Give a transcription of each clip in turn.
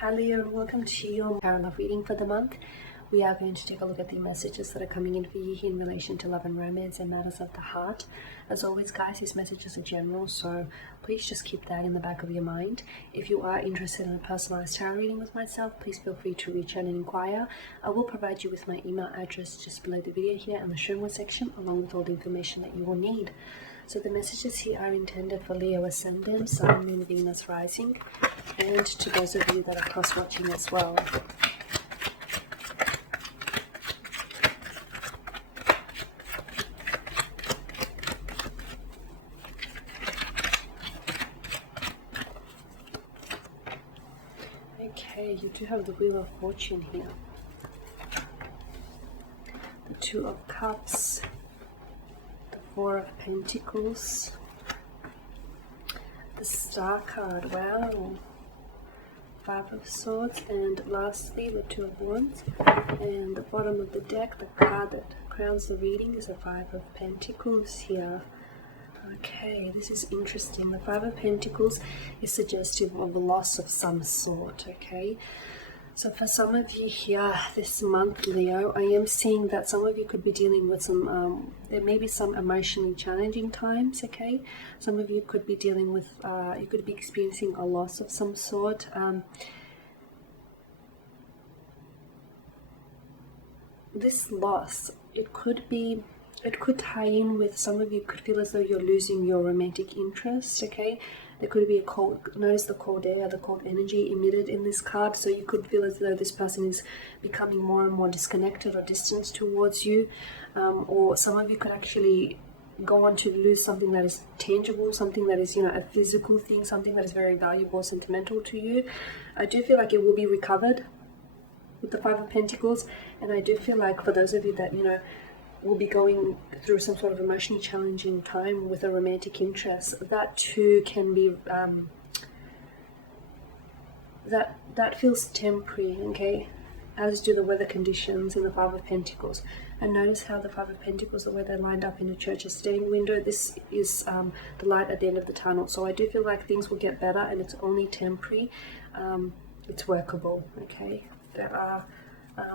Hi Leo, and welcome to your tarot love reading for the month. We are going to take a look at the messages that are coming in for you in relation to love and romance and matters of the heart. As always, guys, these messages are general, so please just keep that in the back of your mind. If you are interested in a personalized tarot reading with myself, please feel free to reach out and inquire. I will provide you with my email address just below the video here in the show more section, along with all the information that you will need. So the messages here are intended for Leo Ascendant, Sun, Moon, Venus, Rising, and to those of you that are cross-watching as well. Okay, you do have the Wheel of Fortune here. The Two of Cups. Four of Pentacles, the Star card, wow, Five of Swords, and lastly the Two of Wands. And the bottom of the deck, the card that crowns the reading, is a Five of Pentacles here. Okay, this is interesting. The Five of Pentacles is suggestive of a loss of some sort, okay? So for some of you here this month, Leo, I am seeing that some of you could be dealing with some, there may be some emotionally challenging times, okay? Some of you could be dealing with, you could be experiencing a loss of some sort. This loss, it could tie in with some of you could feel as though you're losing your romantic interest, okay? There could be a cold, notice the cold air, the cold energy emitted in this card. So you could feel as though this person is becoming more and more disconnected or distant towards you. Or some of you could actually go on to lose something that is tangible, something that is, you know, a physical thing, something that is very valuable, sentimental to you. I do feel like it will be recovered with the Five of Pentacles. And I do feel like for those of you that, you know, will be going through some sort of emotionally challenging time with a romantic interest, that too can be that feels temporary, okay, as do the weather conditions in the Five of Pentacles. And notice how the Five of Pentacles, the way they're lined up in a church's staring window, this is the light at the end of the tunnel. So I do feel like things will get better, and it's only temporary. It's workable, okay? There are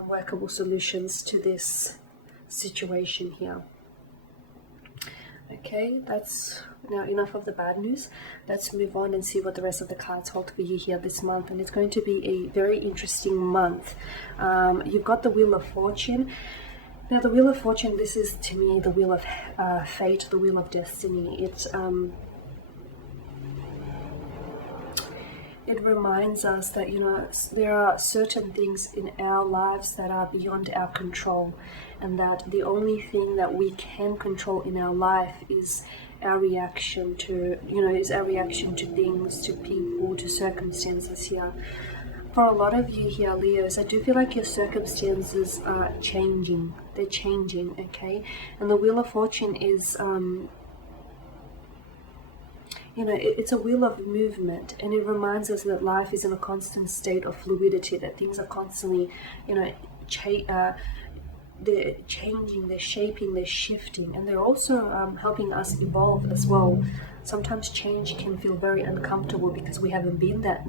workable solutions to this situation here. Okay, that's now enough of the bad news. Let's move on and see what the rest of the cards hold for you here this month. And it's going to be a very interesting month. You've got the Wheel of Fortune. Now the Wheel of Fortune, this is to me the Wheel of fate, the Wheel of destiny. It reminds us that, you know, there are certain things in our lives that are beyond our control, and that the only thing that we can control in our life is our reaction to, you know, is our reaction to things, to people, to circumstances here. For a lot of you here, Leos, I do feel like your circumstances are changing. They're changing, okay? And the Wheel of Fortune is, you know, it's a wheel of movement, and it reminds us that life is in a constant state of fluidity, that things are constantly, you know, they're changing, they're shaping, they're shifting, and they're also helping us evolve as well. Sometimes change can feel very uncomfortable because we haven't been there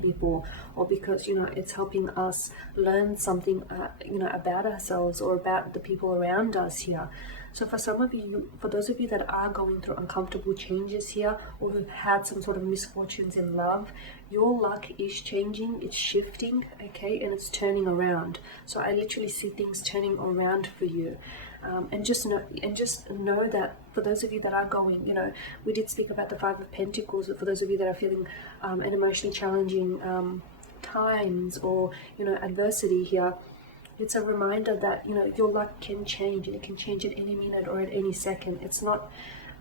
before, or because, you know, it's helping us learn something, you know, about ourselves or about the people around us here. So for some of you, for those of you that are going through uncomfortable changes here, or who've had some sort of misfortunes in love, your luck is changing, it's shifting, okay, and it's turning around. So I literally see things turning around for you. And just know that for those of you that are going, you know, we did speak about the Five of Pentacles. For those of you that are feeling an emotionally challenging times, or, you know, adversity here, it's a reminder that, you know, your luck can change, and it can change at any minute or at any second. It's not,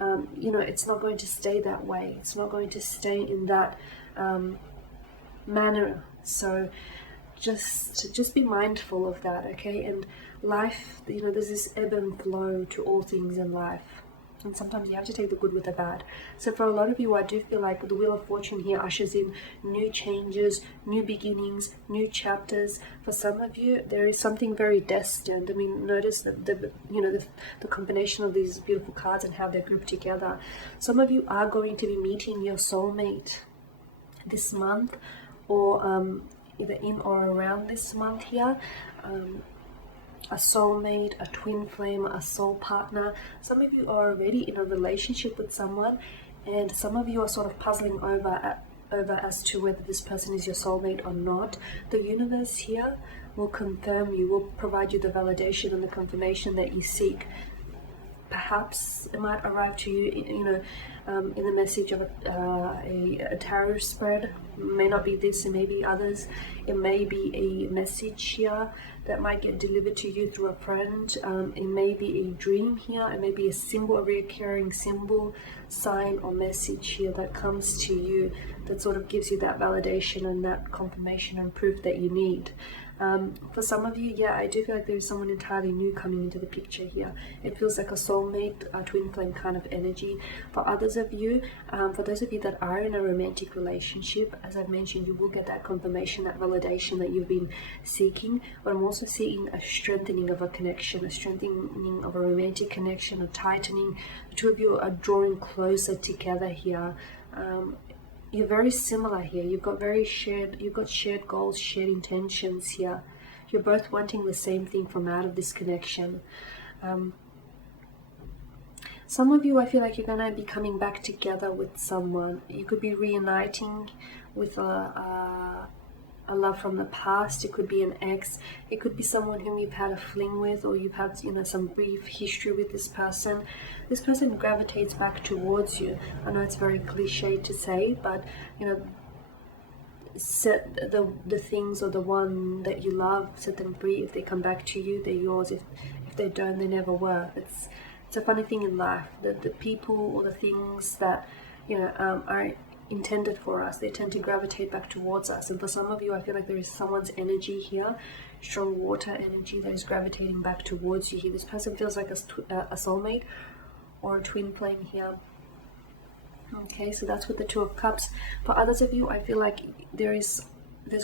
you know, it's not going to stay that way. It's not going to stay in that manner. So just be mindful of that, okay? And life, you know, there's this ebb and flow to all things in life. And sometimes you have to take the good with the bad. So for a lot of you, I do feel like the Wheel of Fortune here ushers in new changes, new beginnings, new chapters. For some of you, there is something very destined. I mean, notice the combination of these beautiful cards and how they're grouped together. Some of you are going to be meeting your soulmate this month, or either in or around this month here. A soulmate, a twin flame, a soul partner. Some of you are already in a relationship with someone, and some of you are sort of puzzling over as to whether this person is your soulmate or not. The universe here will confirm you, will provide you the validation and the confirmation that you seek. Perhaps it might arrive to you, in the message of a tarot spread. It may not be this, it may be others. It may be a message here that might get delivered to you through a friend. It may be a dream here. It may be a symbol, a recurring symbol, sign or message here that comes to you that sort of gives you that validation and that confirmation and proof that you need. For some of you, yeah, I do feel like there is someone entirely new coming into the picture here. It feels like a soulmate, a twin flame kind of energy. For others of you, for those of you that are in a romantic relationship, as I've mentioned, you will get that confirmation, that validation that you've been seeking. But I'm also seeing a strengthening of a connection, a strengthening of a romantic connection, a tightening. The two of you are drawing closer together here. You're very similar here. You've got shared goals, shared intentions here. You're both wanting the same thing from out of this connection. Some of you, I feel like you're going to be coming back together with someone. You could be reuniting with a love from the past. It could be an ex. It could be someone whom you've had a fling with, or you've had some brief history with this person. This person gravitates back towards you. I know it's very cliche to say, but set the things or the one that you love, set them free. If they come back to you, they're yours. If they don't, they never were. It's a funny thing in life. The people or the things that are intended for us, they tend to gravitate back towards us. And for some of you, I feel like there is someone's energy here, strong water energy, that is gravitating back towards you here. This person feels like a soulmate or a twin flame here. Okay, so that's with the Two of Cups. For others of you, I feel like there's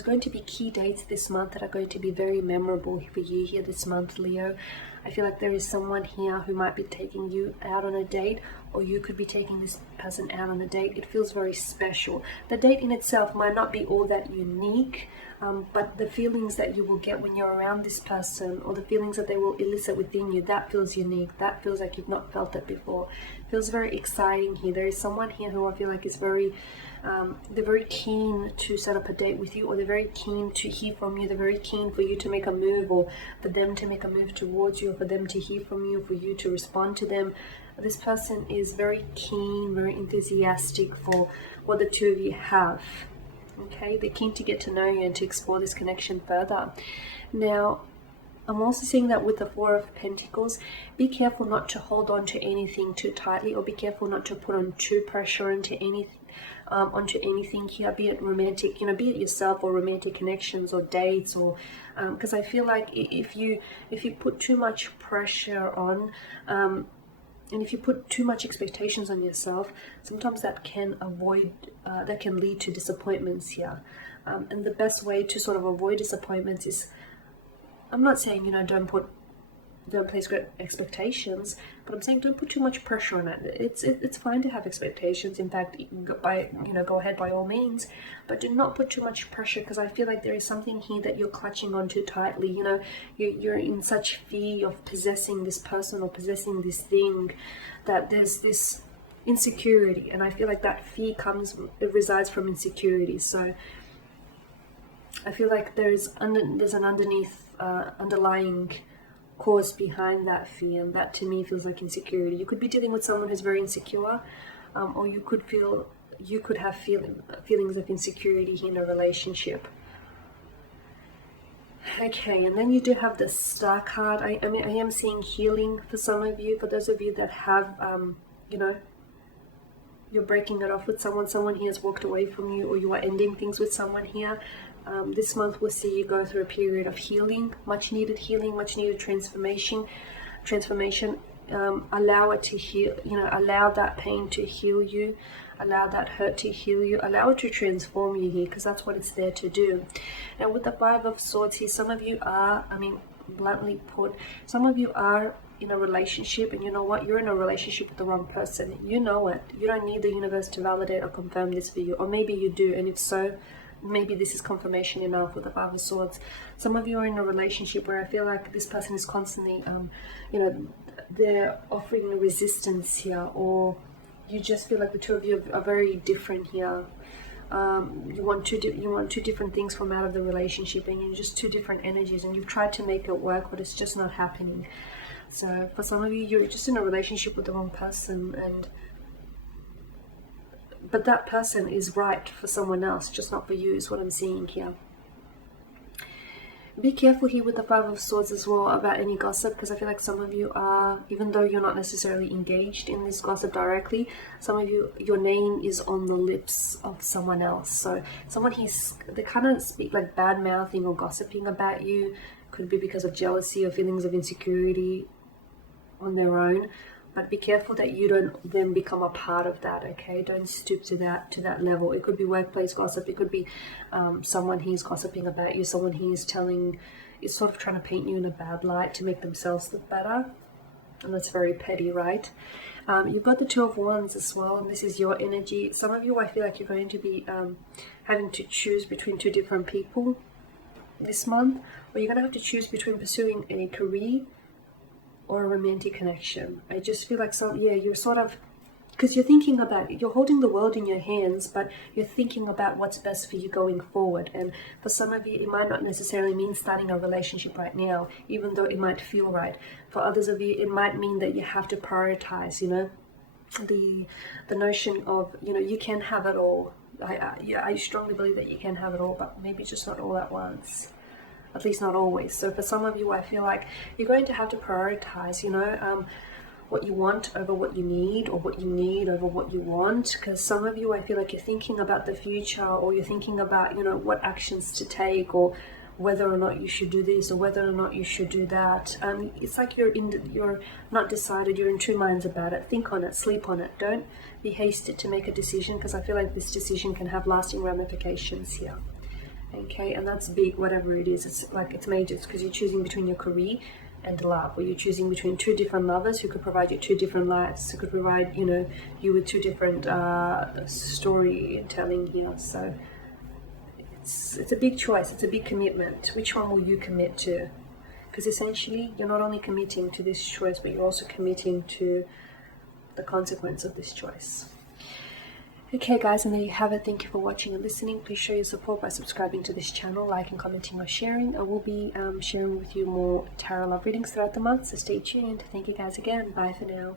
going to be key dates this month that are going to be very memorable for you here this month, Leo. I feel like there is someone here who might be taking you out on a date, or you could be taking this person out on a date. It feels very special. The date in itself might not be all that unique, but the feelings that you will get when you're around this person, or the feelings that they will elicit within you, that feels unique. That feels like you've not felt it before. It feels very exciting here. There is someone here who I feel like is they're very keen to set up a date with you, or they're very keen to hear from you. They're very keen for you to make a move, or for them to make a move towards you, or for them to hear from you, for you to respond to them. This person is very keen, very enthusiastic for what the two of you have. Okay, they're keen to get to know you and to explore this connection further. Now, I'm also seeing that with the Four of Pentacles, be careful not to hold on to anything too tightly, or be careful not to put on too pressure onto anything here, be it romantic, be it yourself or romantic connections or dates, or because I feel like if you put too much pressure on, and if you put too much expectations on yourself, sometimes that can lead to disappointments here. And the best way to sort of avoid disappointments is, I'm not saying don't place great expectations, but I'm saying don't put too much pressure on it. It's fine to have expectations. In fact, go ahead by all means, but do not put too much pressure, because I feel like there is something here that you're clutching on too tightly. You're in such fear of possessing this person or possessing this thing, that there's this insecurity, and I feel like that fear resides from insecurity. So I feel like there's an underlying cause behind that fear, and that to me feels like insecurity. You could be dealing with someone who's very insecure, or you could have feelings of insecurity in a relationship. Okay, and then you do have the Star card. I am seeing healing for some of you. For those of you that have you're breaking it off with someone here has walked away from you, or you are ending things with someone here. This month we'll see you go through a period of healing, much needed healing, much needed transformation. Allow it to heal, allow that pain to heal you, allow that hurt to heal you, allow it to transform you here, because that's what it's there to do. Now with the Five of Swords here, some of you are, bluntly put, some of you are in a relationship, and you know what, you're in a relationship with the wrong person. You know it. You don't need the universe to validate or confirm this for you, or maybe you do, and if so, maybe this is confirmation enough with the Five of Swords. Some of you are in a relationship where I feel like this person is constantly, you know, they're offering resistance here, or you just feel like the two of you are very different here. You want two different things from out of the relationship, and you're just two different energies, and you've tried to make it work, but it's just not happening. So for some of you, you're just in a relationship with the wrong person, but that person is right for someone else, just not for you, is what I'm seeing here. Be careful here with the Five of Swords as well about any gossip, because I feel like some of you are, even though you're not necessarily engaged in this gossip directly, some of you, your name is on the lips of someone else. So someone they kind of speak like bad mouthing or gossiping about you. Could be because of jealousy or feelings of insecurity on their own. But be careful that you don't then become a part of that, okay? Don't stoop to that level. It could be workplace gossip. It could be someone who's gossiping about you, someone who's is sort of trying to paint you in a bad light to make themselves look better. And that's very petty, right? You've got the Two of Wands as well, and this is your energy. Some of you, I feel like you're going to be having to choose between two different people this month, or you're going to have to choose between pursuing a career or a romantic connection. I just feel like you're sort of, because you're holding the world in your hands, but you're thinking about what's best for you going forward. And for some of you, it might not necessarily mean starting a relationship right now, even though it might feel right. For others of you, it might mean that you have to prioritize, you know, the notion of, you know, you can have it all. I strongly believe that you can have it all, but maybe just not all at once. At least not always. So for some of you, I feel like you're going to have to prioritize, you know, what you want over what you need, or what you need over what you want. Because some of you, I feel like you're thinking about the future, or you're thinking about, you know, what actions to take, or whether or not you should do this, or whether or not you should do that. It's like you're not decided. You're in two minds about it. Think on it, sleep on it. Don't be hasty to make a decision, because I feel like this decision can have lasting ramifications here. Okay, and that's big, whatever it is. It's like, it's major, because you're choosing between your career and love, or you're choosing between two different lovers who could provide you two different lives, who could provide, you know, you with two different storytelling here. So it's a big choice, it's a big commitment. Which one will you commit to? Because essentially, you're not only committing to this choice, but you're also committing to the consequence of this choice. Okay guys, and there you have it. Thank you for watching and listening. Please show your support by subscribing to this channel, liking, commenting or sharing. I will be sharing with you more tarot love readings throughout the month, so stay tuned. Thank you guys again. Bye for now.